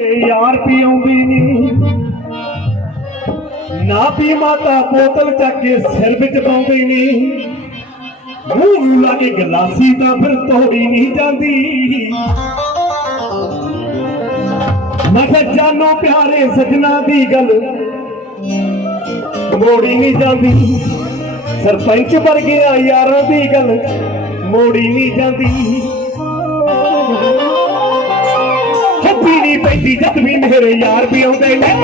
ਇਹ ਯਾਰ ਪੀ ਆਉਂਦੀ ਨੀ ਨਾ ਪੀ ਮਾਤਾ ਬੋਤਲ ਚੱਕ ਕੇ ਸਿਰ ਵਿੱਚ ਪਾਉਂਦੀ ਨੀ ਮੂੰਹ ਨੂੰ ਲਾ ਕੇ ਗਲਾਸੀ ਤਾਂ ਫਿਰ ਤੋੜੀ ਨਹੀਂ ਜਾਂਦੀ। ਮੈਂ ਕਿਹਾ, ਜਾਨੋ ਪਿਆਰੇ ਸਜਣਾ ਦੀ ਗੱਲ। ਮੋੜੀ ਨਹੀਂ ਜਾਂਦੀ। ਸਰਪੰਚ ਵਰਗਿਆਂ ਯਾਰਾਂ ਦੀ ਗੱਲ। ਮੋੜੀ ਨਹੀਂ ਜਾਂਦੀ। ਜਦ ਵੀ ਮੇਰੇ ਯਾਰ ਵੀ ਆਉਂਦੇ ਨੇ।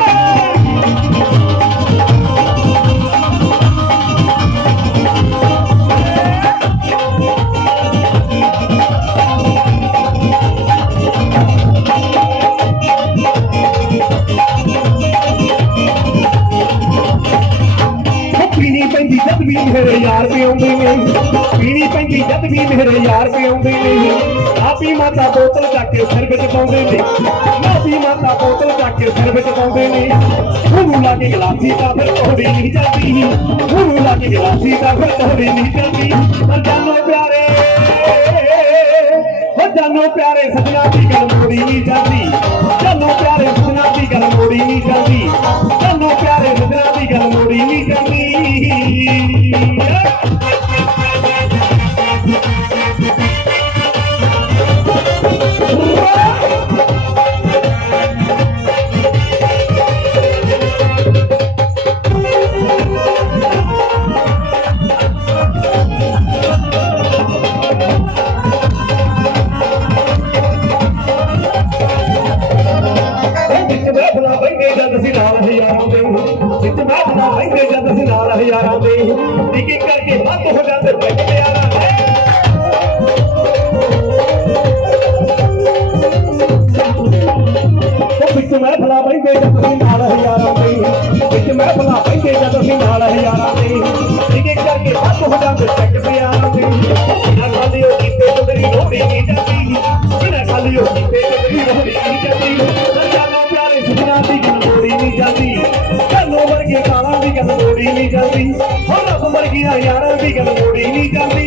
ਜਦ ਵੀ ਮੇਰੇ ਯਾਰ ਵੀ ਆਉਂਦੇ ਨੇ ਪੀਣੀ ਪੈਂਦੀ ਜਦ ਵੀ ਮੇਰੇ ਯਾਰ ਵੀ ਆਉਂਦੇ ਨੇ ਆਪੀ ਮਾਤਾ ਬੋਤਲ ਚੱਕ ਕੇ ਸਿਰ ਵਿੱਚ ਪਾਉਂਦੇ ਨੇ ਆਪੀ ਮਾਤਾ ਬੋਤਲ ਚੱਕ ਕੇ ਸਿਰ ਵਿੱਚ ਪਾਉਂਦੇ ਨੇ ਉਹਨੂੰ ਲਾ ਕੇ ਗਲਾਸੀ ਤਾਂ ਫਿਰ ਤੋੜੀ ਨਹੀਂ ਜਾਂਦੀ ਉਹਨੂੰ ਲਾ ਕੇ ਗਲਾਸੀ ਤਾਂ ਫਿਰ ਤੋੜੀ ਨਹੀਂ ਜਾਂਦੀ ਪਰ ਜਾਨੋ ਪਿਆਰੇ ਹੋ ਜਾਨੋ ਪਿਆਰੇ ਸਜਣਾ ਦੀ ਗੱਲ ਮੋੜੀ ਨਹੀਂ ਜਾਂਦੀ ਜਾਨੋ ਪਿਆਰੇ ਸਜਣਾ ਦੀ ਗੱਲ ਮੋੜੀ ਨਹੀਂ ਜਾਂਦੀ ਅਸੀਂ ਨਾਲ ਹਜ਼ਾਰਾਂ ਦੇ ਇੱਕ ਇੱਕ ਕਰਕੇ ਬੰਦ ਹੋ ਜਾਂਦੇ ਬੈਠ ਪਿਆਰਾਂ ਦੇ ਉਹ ਵਿੱਚ ਮਹਿਫਲਾਂ ਬੈਠੇ ਜਦ ਅਸੀਂ ਨਾਲ ਹਜ਼ਾਰਾਂ ਦੇ ਵਿੱਚ ਮਹਿਫਲਾਂ ਬੈਠੇ ਜਦ ਅਸੀਂ ਨਾਲ ਹਜ਼ਾਰਾਂ ਦੇ ਇੱਕ ਇੱਕ ਕਰਕੇ ਬੰਦ ਹੋ ਜਾਂਦੇ ਬੈਠ ਪਿਆਰਾਂ ਦੇ ਬਿਨਾਂ ਖਾਲੀ ਉਹ ਕੀਤੇ ਤੋਂ ਤੇਰੀ ਰੋਟੀ ਨਹੀਂ ਜਾਂਦੀ ਬਿਨਾਂ ਖਾਲੀ ਉਹ ਕੀਤੇ மொழி நிகழ்வி மறுகிறாய் அரபிகள் மொழி நிகழ்வி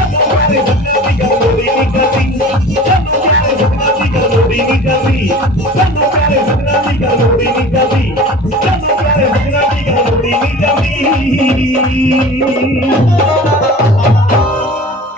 你。